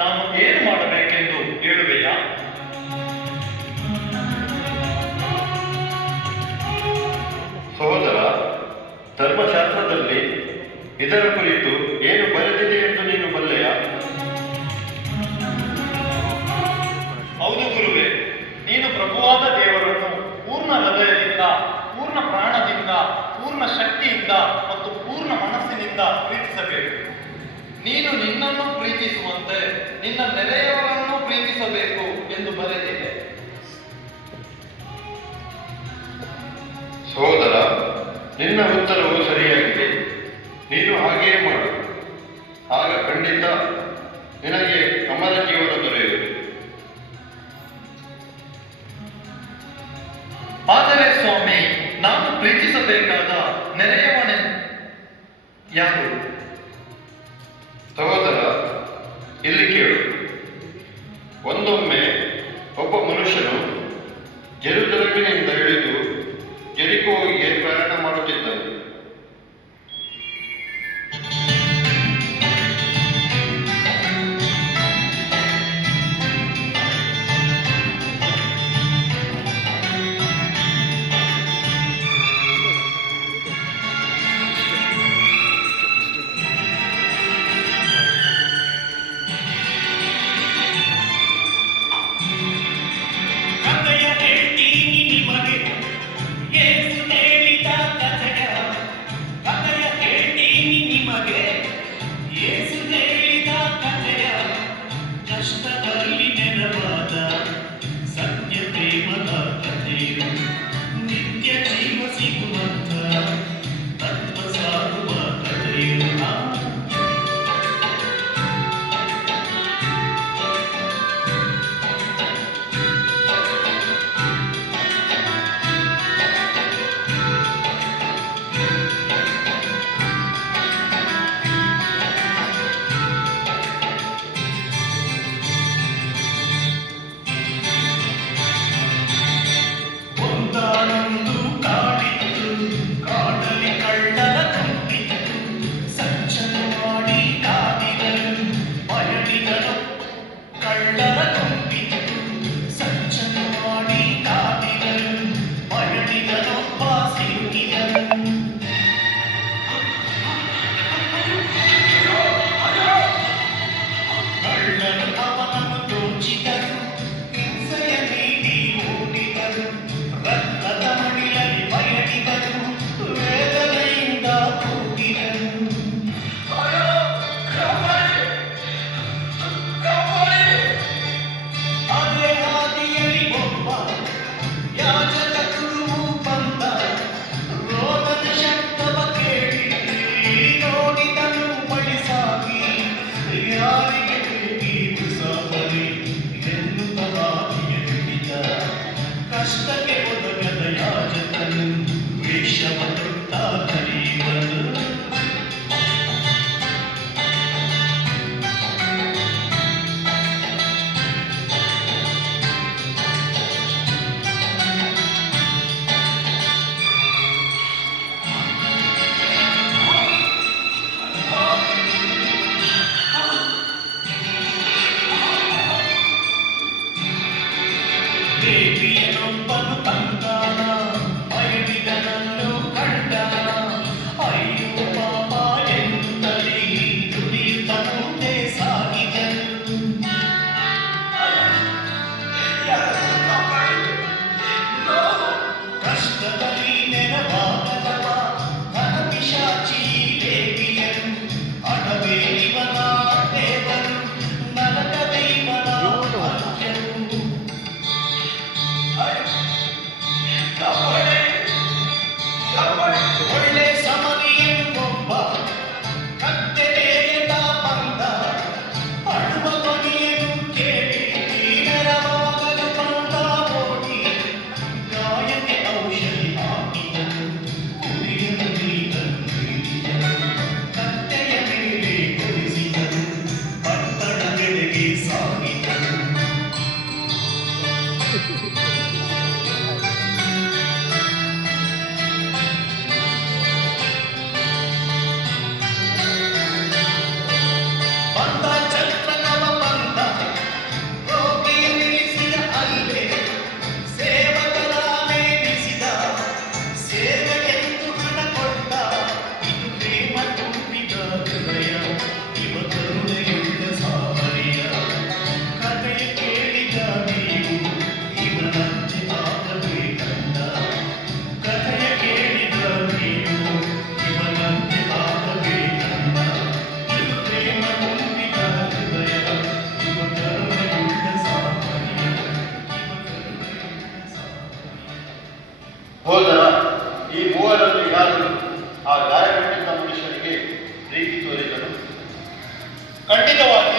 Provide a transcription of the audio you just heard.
ನಾನು ಏನು ಮಾಡಬೇಕೆಂದು ಹೇಳುವೆಯಾ? ಸಹೋದರ, ಧರ್ಮಶಾಸ್ತ್ರದಲ್ಲಿ ಇದರ ಕುರಿತು ಏನು ಬರೆದಿದೆ ಎಂದು ನೀನು ಬಲ್ಲೆಯಾ? ಹೌದು ಗುರುವೇ, ನೀನು ಪ್ರಭುವಾದ ದೇವರನ್ನು ಪೂರ್ಣ ಹೃದಯದಿಂದ, ಪೂರ್ಣ ಪ್ರಾಣದಿಂದ, ಪೂರ್ಣ ಶಕ್ತಿಯಿಂದ ಮತ್ತು ಪೂರ್ಣ ಮನಸ್ಸಿನಿಂದ ಪ್ರೀತಿಸಬೇಕು. ನೀನು ನಿನ್ನನ್ನು ಪ್ರೀತಿಸುವಂತೆ ನಿನ್ನ ನೆರೆಯವರನ್ನು ಪ್ರೀತಿಸಬೇಕು ಎಂದು ಬರೆದಿದೆ. ಸಹೋದರ, ನಿನ್ನ ಉತ್ತರವು ಸರಿಯಾಗಿದೆ. ನೀನು ಹಾಗೆಯೇ ಮಾಡು. ಆಗ ಖಂಡಿತ ನಿನಗೆ ಅಮರ ಜೀವನ ದೊರೆಯುವುದು. ಆದರೆ ಸ್ವಾಮಿ, ನಾನು ಪ್ರೀತಿಸಬೇಕಾದ ನೆರೆಯವನೇ ಯಾರು? ಸಹೋದರ, ಇಲ್ಲಿ ಕೇಳು. ಒಂದೊಮ್ಮೆ ಒಬ್ಬ ಮನುಷ್ಯನು ಜೆರುಸಲೇಮಿನಿಂದ ಇಳಿದು ಜೆರಿಕೋಗೆ ಪ್ರಯಾಣ ಮಾಡುತ್ತಿದ್ದನು. Stop. ಪ್ರೀತಿ ತೋರಿದನು. ಖಂಡಿತವಾಗಿ